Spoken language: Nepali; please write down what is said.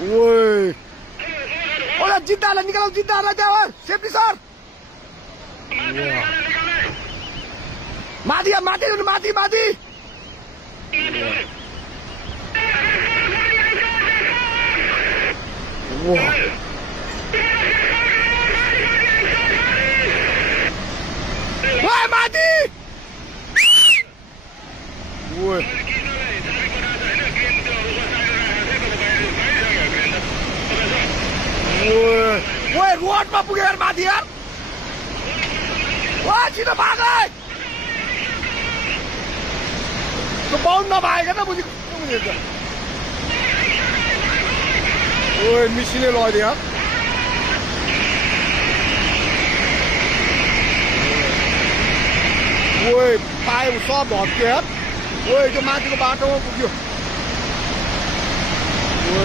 Ui. Ôi là Jinta là Nicolas Jinta là chào ơi. Safety sir. Mati mati mati mati. Wow. Wah, mati. Ui. Ui. Ui, roadमा पुगेर माथि यार. Wah, छिटो भाग है. त्यो बाउन्ड नभएको त बुझेको बुझेको. ओए मिसिनले लगिदियो यार. ओए पाइप सब भत्क्यो यार. ओए त्यो माथिको बाटोमा पुग्यो.